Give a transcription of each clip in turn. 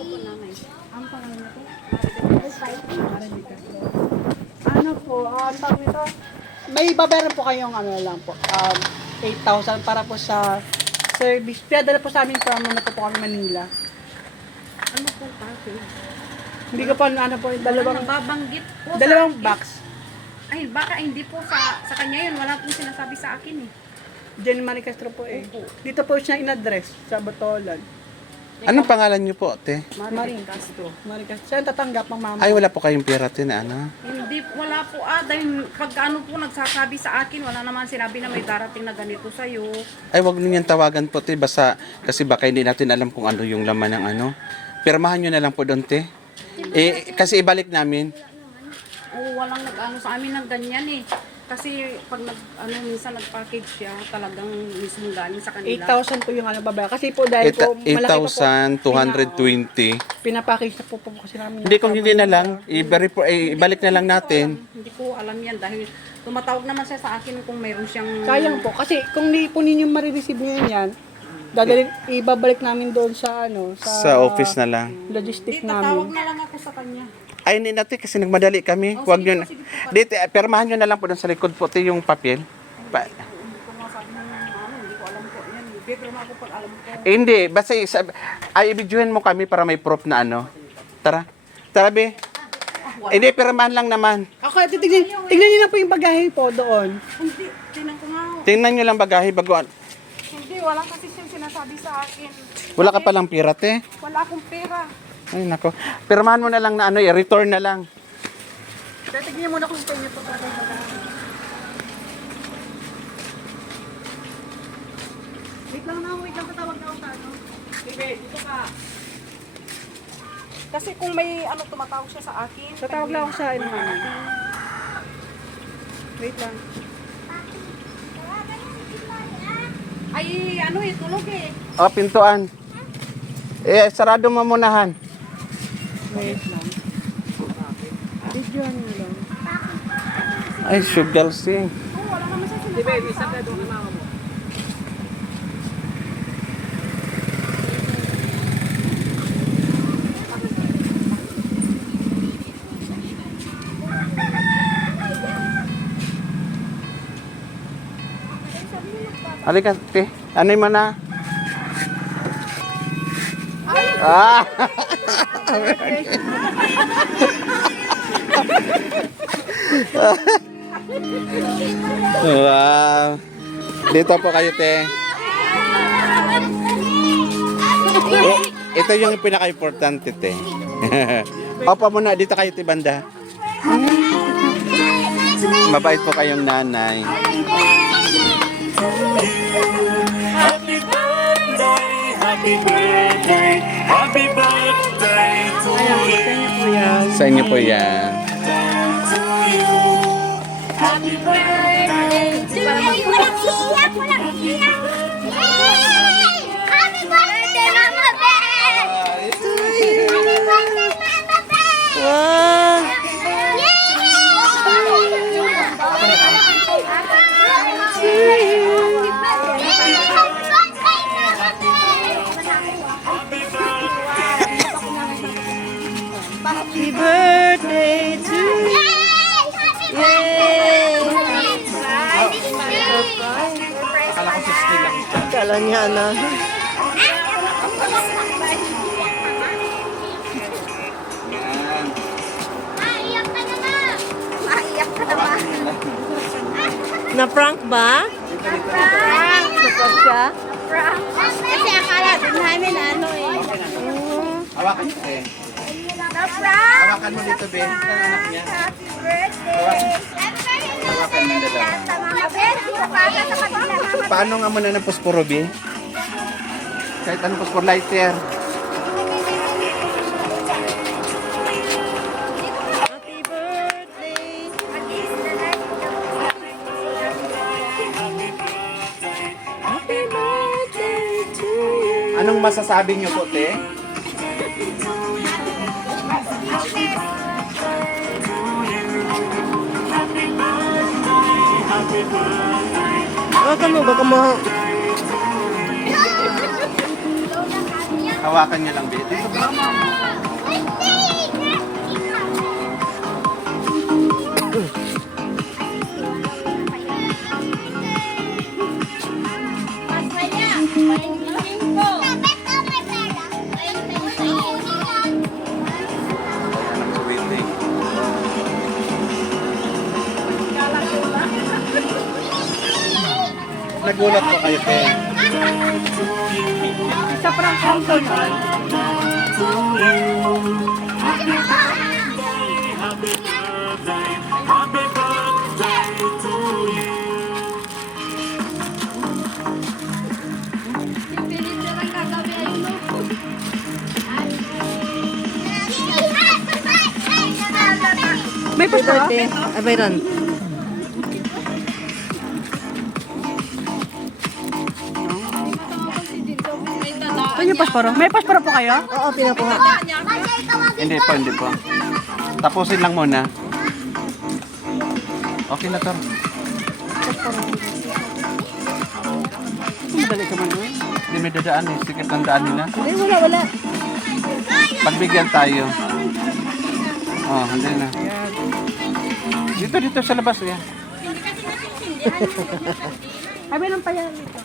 ko po nanay. Ang pangalan niya po? Marian Castro. Ano po, ang tawag nito? May babayaran po kayong ano lang po, 8,000 para po sa service. Pinadala po sa amin from ano po kami Manila. Ano po package? Hindi ko po ano po, Nababanggit po dalawang sa akin. box. Ay, baka hindi po sa kanya yun. Wala pong sinasabi sa akin eh. Jenny Marie Castro po eh. Opo. Dito po siya in-address sa Botolan. Anong pangalan niyo po, te? Marie Castro. Marie Castro. Siya ang tatanggap ng mama. Ay, wala po kayong pera, te, na ano? Hindi, wala po dahil pag ano po nagsasabi sa akin, wala naman sinabi na may darating na ganito sa'yo. Ay, wag niyo tawagan po, te. Basta, kasi baka hindi natin alam kung ano yung laman ng ano. Pirmahan niyo na lang po doon, te. Kasi ibalik namin. Oo, walang nag-ano sa amin ng ganyan eh. Kasi pag minsan nag-package siya, talagang mismo galing sa kanila. 8,000 po yung ano babayaran. Kasi po dahil po malaki pa po. 8,220. Pinapackage na po kasi namin. Hindi, kung hindi na lang, ibalik na lang natin. Hindi ko alam yan dahil tumatawag naman siya sa akin kung mayroon siyang... Sayang po. Kasi kung hindi po ninyo marireceive nyo yan, ibabalik namin doon sa ano, Sa office na lang. logistic Tatawag namin. na lang ako sa kanya. Ay, hindi natin kasi nagmadali kami. Huwag sige nyo na. po, sige po. Dito, permahan nyo na lang po doon sa likod po, te, yung papel. Hindi ko masabi ng hindi ko alam po yan. Pero ako pag alam ko. Hindi, basta ibidyohin mo kami para may proof na ano. Tara. Tara, be. Hindi, permahan lang naman. Ako, tignan nyo na po yung bagahe po doon. Hindi, tinan ko nga. Tingnan nyo lang bagahe bago. Hindi, wala kasi siyang sinasabi sa akin. Wala ka palang pira, te. Wala akong pera. Ay, nako. Permahan mo na lang na ano, i-return na lang. Tignan nyo muna kung sa inyo po. Wait lang na, wait lang. Patawag na ako sa ano. Sige, dito ka. Kasi kung may tumatawag siya sa akin. Tatawag lang ako sa ano. Wait lang. Ay, tulog eh. O, pintuan. Sarado mo munahan. Wait lang. Videoan nyo lang. Ay, sugar sing. Wala naman siya sinasabi. Baby, sa doon na mama mo. Halika, te. Ano mo na? Ah! Wow. Dito po kayo, te. Ito yung pinaka-importante, te. Opo muna, dito kayo, te, banda. Mabait po kayong nanay. Happy birthday, happy birthday, happy birthday to you. Sa inyo po yan. Happy birthday to you. Walang iiyak! Walang iiyak! Yay! Happy birthday, Mama Bear! Happy birthday, Mama Bear! Wow! Happy birthday to you! Yay! Kala niya na. Maiyak ka naman! Maiyak ka naman! Na-prank ba? Prank! Na-prank siya? Prank! Kasi akala din namin Hawakan mo, te. Na-prank! Hawakan mo dito, be. Anak niya. Happy birthday! Hawakan mo dito. Sa mga beses, para sa kanila, Mama. Paano nga muna ng posporo, be? Kahit anong posporo lighter. Happy birthday! Happy birthday to you! Anong masasabi niyo po, te? Baka mo, baka mo. Hawakan niyo lang, baby. Masaya. Paingin ko. Sweet eh. Nagulat po kayo, te. Isa parang kanto na. Happy birthday, happy birthday to you. May pasto ka? Birthday. Ah, Byron. Saan yung pasporo? May pasporo po kayo? Oo, pinakuha. Hindi po, hindi po. Tapusin lang muna. Okay na to. Madali ka man. Hindi may dadaan eh. Sikip ng daan nila. Hindi, wala. Pagbigyan tayo. Oh, hindi na. Dito sa labas. Yan. Ay, may nang payan dito.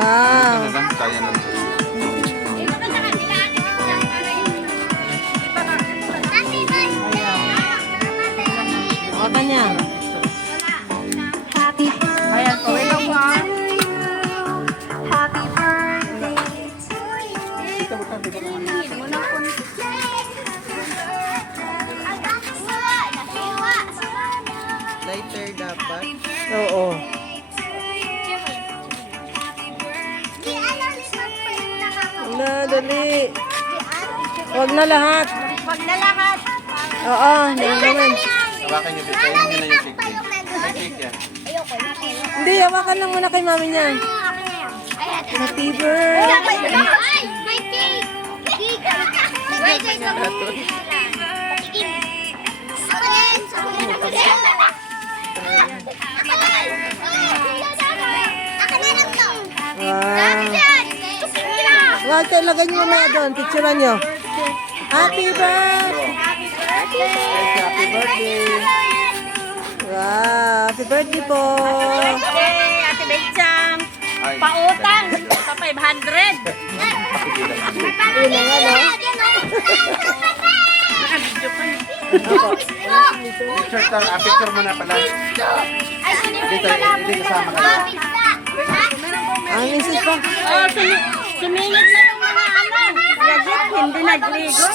Wow. Ano lang? Kaya na. Hawakan niya. Ayan po, wait lang po ah. Lighter dapat. Oo. Wala, dali. Huwag na lahat. Wag na lahat. Oo, yan naman. Hawakan niyo dito. Yun na yung cake. May cake yan. Ayoko na. Hindi, hawakan lang muna kay mami niya. Happy birthday. Ay, may cake. Cake. Wait, wait, wait. Ako din. Ako din. Ako din. Ako na lang to. Wow. Yan. Sige na. Wag, talagan nyo na doon. Picturean nyo. Happy birthday. Happy birthday. Wow, happy birthday po. Ate Bechang, Ay, pautang sa 500. Yun na nga, no? Nakabidyo ka niyo. Picture mo na pala. Ay, Dito, hindi kasama ka. Ang misis pa. Oh, sumingit na yung mga ano. Gadget, hindi nagligo.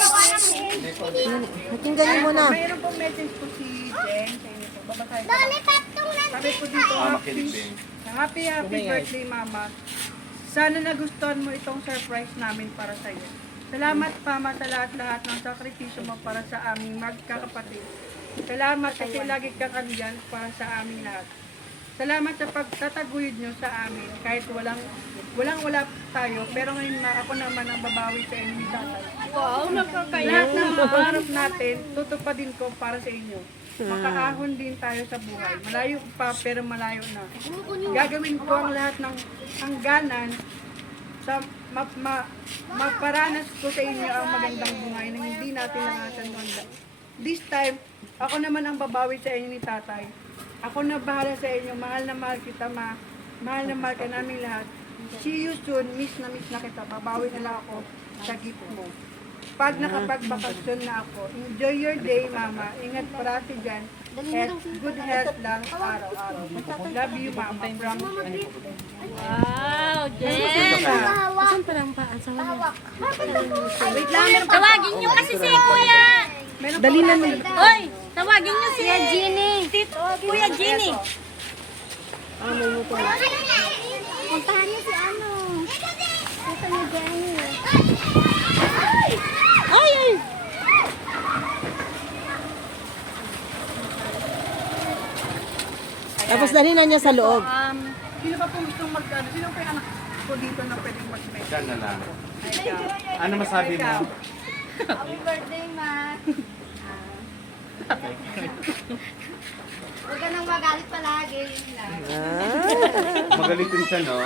Pakinggan niyo muna. Mayroon pong message po si Jen sa inyo po. Babasahin ko. Lollipop tong Sabi po dito, Makinig din. happy birthday, Mama. Sana nagustuhan mo itong surprise namin para sa iyo. Salamat, Mama, sa lahat-lahat ng sakripisyo mo para sa aming magkakapatid. Salamat kasi lagi kang kandiyan para sa aming lahat. Salamat sa pagtataguyod nyo sa amin kahit wala tayo, pero ngayon ako naman ang babawi sa inyo ni Tatay. Wow, nakakaya. Lahat ng pangarap natin, tutupadin ko para sa inyo. Makaahon din tayo sa buhay. Malayo pa pero malayo na. Gagawin ko ang lahat ng hangganan sa maparanas ko sa inyo ang magandang buhay na hindi natin nangasan handa. This time, ako naman ang babawi sa inyo ni Tatay. Ako na bahala sa inyo. Mahal na mahal kita, ma. Mahal na mahal ka namin lahat. See you soon. Miss na kita. Babawi na lang ako sa gift mo. Pag nakapagbakasyon na ako, enjoy your day, Mama. Ingat parati dyan. At good health lang araw-araw. Love you, Mama. From Wow, Jen. Saan parang paan sa mga? Wait lang, meron pa. Tawagin niyo kasi si Kuya. Dali na nila. Oy, tawagin niyo si Ginny. Kuya Ginny. Puntahan niyo si ano. Ito ni Jenny. Ay! Tapos dali na niya sa loob. Sino pa po gustong mag-ano? Sino pa yung anak ko dito na pwedeng mag-message? Diyan na lang. Ano masabi mo? Happy birthday, Ma. Huwag ka nang magalit palagi. Yun lang. Magalitin siya, no?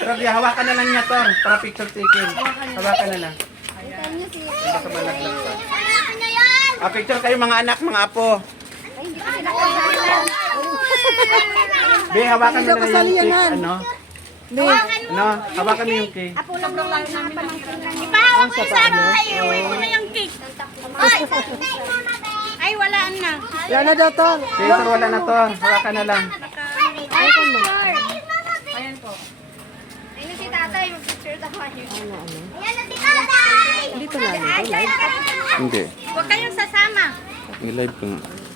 Rabi, hawakan na lang niya, Tor, para picture taking. Hawakan na lang. Ito niyo si... Baka malaglag pa. Ano na yan? Picture kayo mga anak, mga apo. Ay, hindi ko sinakasal. Be, hawakan mo na lang kasali yung yan, cake, Han. ano? Be, Ano? Hawakan mo yung cake. Apo lang lang namin pamangkin lang. Ipahawak ko sa ano. Ay, uwi ko na yung cake. Ay, wala na. wala na daw to. Sige, Tor, wala na, Tor. Hawakan na lang. Ayan mo. Ayan po. Ayun si tatay. Mag-picture tayo. Ayan na si tatay. Dito lang. Ito, live. Hindi. Huwag kayong sasama. I-live ko nga.